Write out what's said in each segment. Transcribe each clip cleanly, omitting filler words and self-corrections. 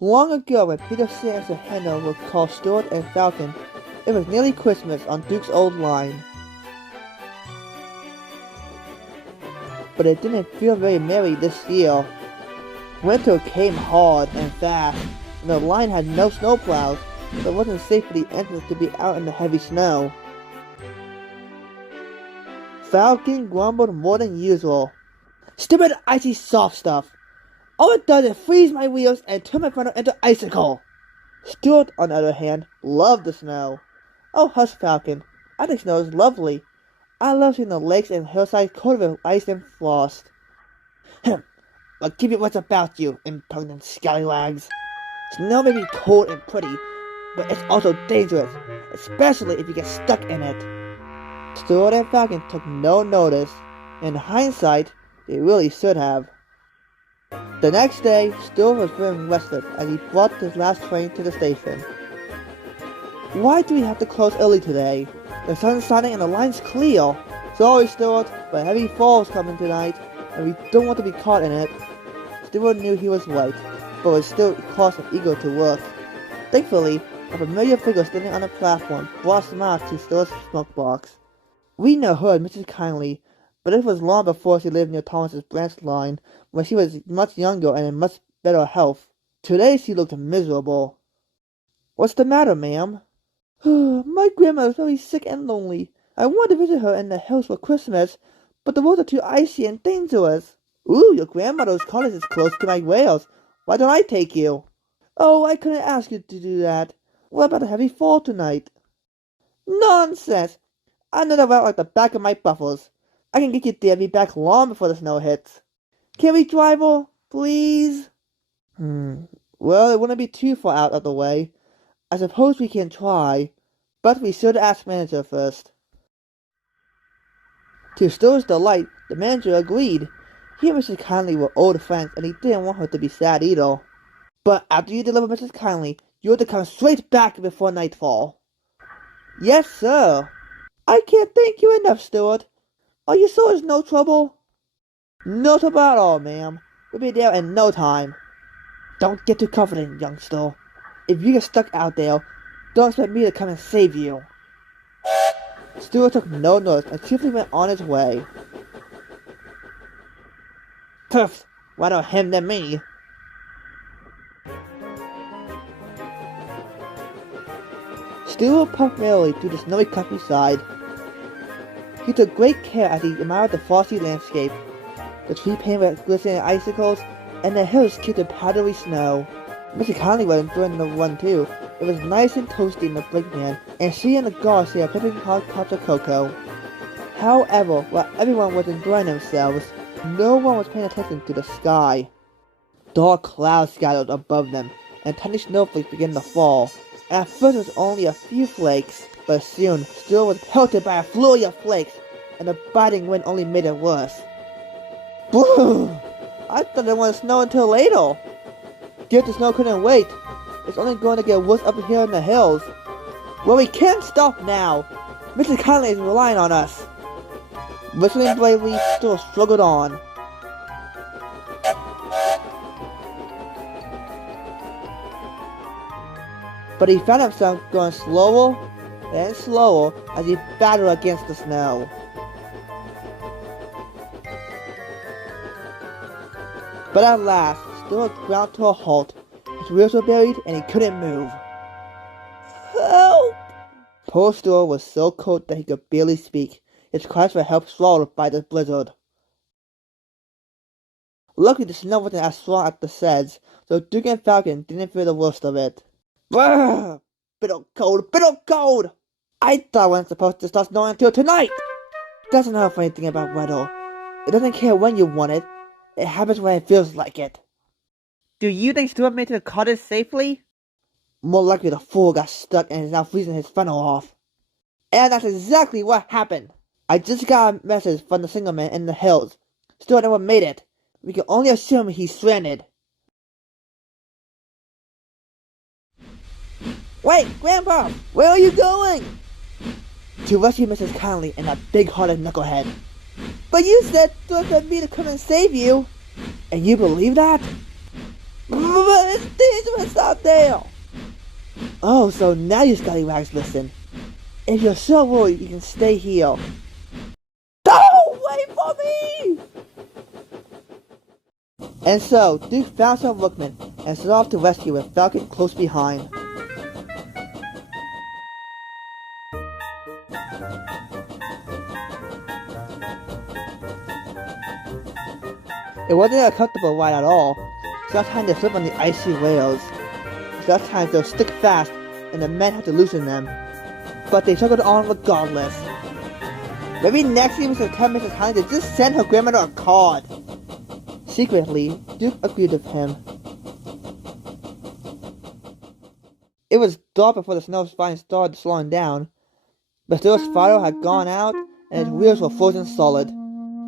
Long ago, when Peter Sans and Hannah were called Stuart and Falcon, it was nearly Christmas on Duke's old line. But it didn't feel very merry this year. Winter came hard and fast, and the line had no snowplows, so it wasn't safe for the engines to be out in the heavy snow. Falcon grumbled more than usual. "Stupid icy soft stuff! All it does is freeze my wheels and turn my funnel into icicle!" Stuart, on the other hand, loved the snow. "Oh, hush, Falcon. I think snow is lovely. I love seeing the lakes and hillsides coated with ice and frost." "Hm, well, keep your wits about you, impertinent scallywags. Snow may be cold and pretty, but it's also dangerous, especially if you get stuck in it." Stuart and Falcon took no notice. In hindsight, they really should have. The next day, Stuart was feeling restless as he brought his last train to the station. "Why do we have to close early today? The sun's shining and the line's clear." "Sorry, Stuart, but heavy fall's coming tonight, and we don't want to be caught in it." Stuart knew he was right, but was still cross and eager to work. Thankfully, a familiar figure standing on the platform brought a smile to Stuart's smoke box. We know her as Mrs. Kindly, but it was long before she lived near Thomas's branch line, when she was much younger and in much better health. Today she looked miserable. "What's the matter, ma'am?" "My grandmother's very sick and lonely. I want to visit her in the hills for Christmas, but the roads are too icy and dangerous." "Ooh, your grandmother's cottage is close to my rails. Why don't I take you?" "Oh, I couldn't ask you to do that. What about a heavy fall tonight?" "Nonsense! I know the route like the back of my buffers. I can get you there and be back long before the snow hits." "Can we drive her, please?" Well, it wouldn't be too far out of the way. I suppose we can try, but we should ask manager first." To Stuart's delight, the manager agreed. He and Mrs. Kindly were old friends, and he didn't want her to be sad either. "But after you deliver Mrs. Kindly, you're to come straight back before nightfall." "Yes, sir." "I can't thank you enough, Stuart. Are you sure it's no trouble?" "No trouble at all, ma'am. We'll be there in no time." "Don't get too confident, youngster. If you get stuck out there, don't expect me to come and save you." Stuart took no notice and cheerfully went on his way. "Poof! Rather him than me." Stuart puffed merrily through the snowy countryside. He took great care as he admired the frosty landscape, the tree painted with glistening icicles, and the hills caked with powdery snow. Mrs. Conley was enjoying the run too. It was nice and toasty in the Blinkman, and she and the guards shared piping hot cups of cocoa. However, while everyone was enjoying themselves, no one was paying attention to the sky. Dark clouds gathered above them, and tiny snowflakes began to fall. At first it was only a few flakes, but soon Stuart was pelted by a flurry of flakes, and the biting wind only made it worse. "Boo! I thought it wouldn't snow until later." "Guess the snow couldn't wait. It's only going to get worse up here in the hills." "Well, we can't stop now. Mr. Conley is relying on us." Whistling bravely, Stuart struggled on. But he found himself going slower and slower as he battled against the snow. But at last, Stuart ground to a halt. His wheels were buried and he couldn't move. "Help!" Poor Stuart was so cold that he could barely speak, his cries for help swallowed by the blizzard. Luckily, the snow wasn't as strong as the sedge, so Duke and Falcon didn't feel the worst of it. "Brrr! Bitter cold, bitter cold! I thought I wasn't supposed to start snowing until tonight!" That's another funny thing about weather. It doesn't care when you want it. It happens when it feels like it. "Do you think Stuart made it to the cottage safely?" "More likely the fool got stuck and is now freezing his funnel off." "And that's exactly what happened. I just got a message from the signalman in the hills. Stuart never made it. We can only assume he's stranded." "Wait, Grandpa! Where are you going?" "To rescue Mrs. Conley and that big-hearted knucklehead." "But you said Stuart sent me to come and save you." "And you believe that?" But it's dangerous out there! Oh, so now you scallywags listen. If you're so worried, you can stay here. Don't wait for me! And so, Duke found some workmen and set off to rescue with Falcon close behind. It wasn't a comfortable ride at all. Sometimes they slip on the icy rails. Sometimes they'll stick fast and the men had to loosen them. But they struggled on regardless. Maybe next year Mr. Ted Mrs. Honey to just send her grandmother a card. Secretly, Duke agreed with him. It was dark before the snow finally started slowing down. But still his fire had gone out and his wheels were frozen solid.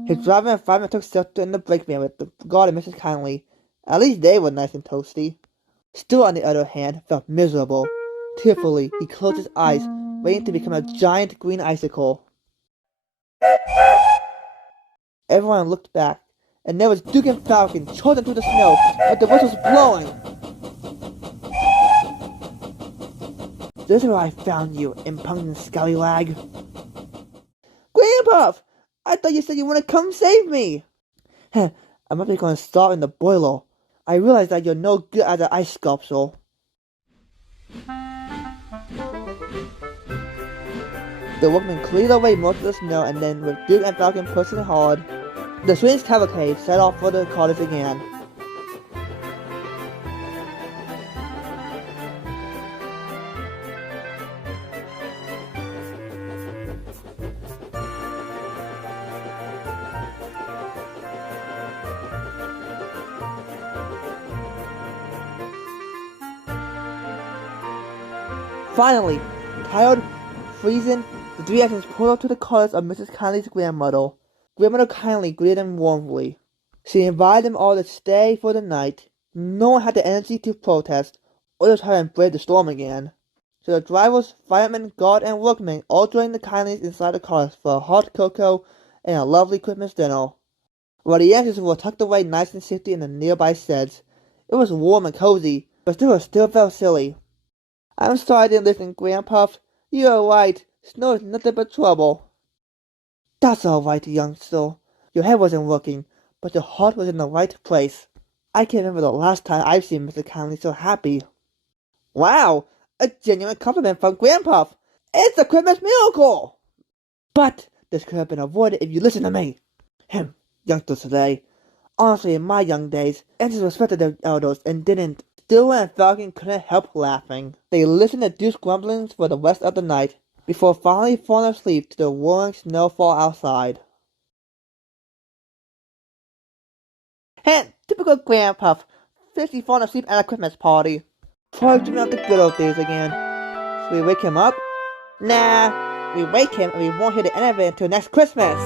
His driver and fireman took shelter in the brakeman with the guard and Mrs. Kindly. At least they were nice and toasty. Stu, on the other hand, felt miserable. Tearfully, he closed his eyes, waiting to become a giant green icicle. Everyone looked back, and there was Duke and Falcon charging through the snow, but the whistles blowing. This is where I found you, impudent scallywag. Grandpa! I thought you said you wanted to come save me! I'm probably going to start in the boiler. I realize that you're no good as an ice sculptor. The workmen cleared away most of the snow, and then, with Duke and Falcon pushing hard, the strange cavalcade set off for the cottage again. Finally, tired, freezing, the three Athens pulled up to the cottage of Mrs. Kindly's grandmother. Grandmother Kindly greeted them warmly. She invited them all to stay for the night. No one had the energy to protest or to try and brave the storm again. So the drivers, firemen, guard, and workmen all joined the Kindlys inside the cottage for a hot cocoa and a lovely Christmas dinner. While the youngsters were tucked away nice and safely in the nearby sheds, it was warm and cozy, but still felt silly. I'm sorry I didn't listen, Grandpa. You're right. Snow is nothing but trouble. That's all right, youngster. Your head wasn't working, but your heart was in the right place. I can't remember the last time I've seen Mr. Kindly so happy. Wow! A genuine compliment from Grandpa! It's a Christmas miracle! But this could have been avoided if you listened to me. Youngsters today. Honestly, in my young days, ancestors respected their elders and didn't. Stu and Falcon couldn't help laughing. They listened to Duke's grumblings for the rest of the night, before finally falling asleep to the roaring snowfall outside. Typical Grandpa, fiercely falling asleep at a Christmas party. Probably dreaming of the good old days again. Should we wake him up? Nah, we wake him and we won't hear the end of it until next Christmas.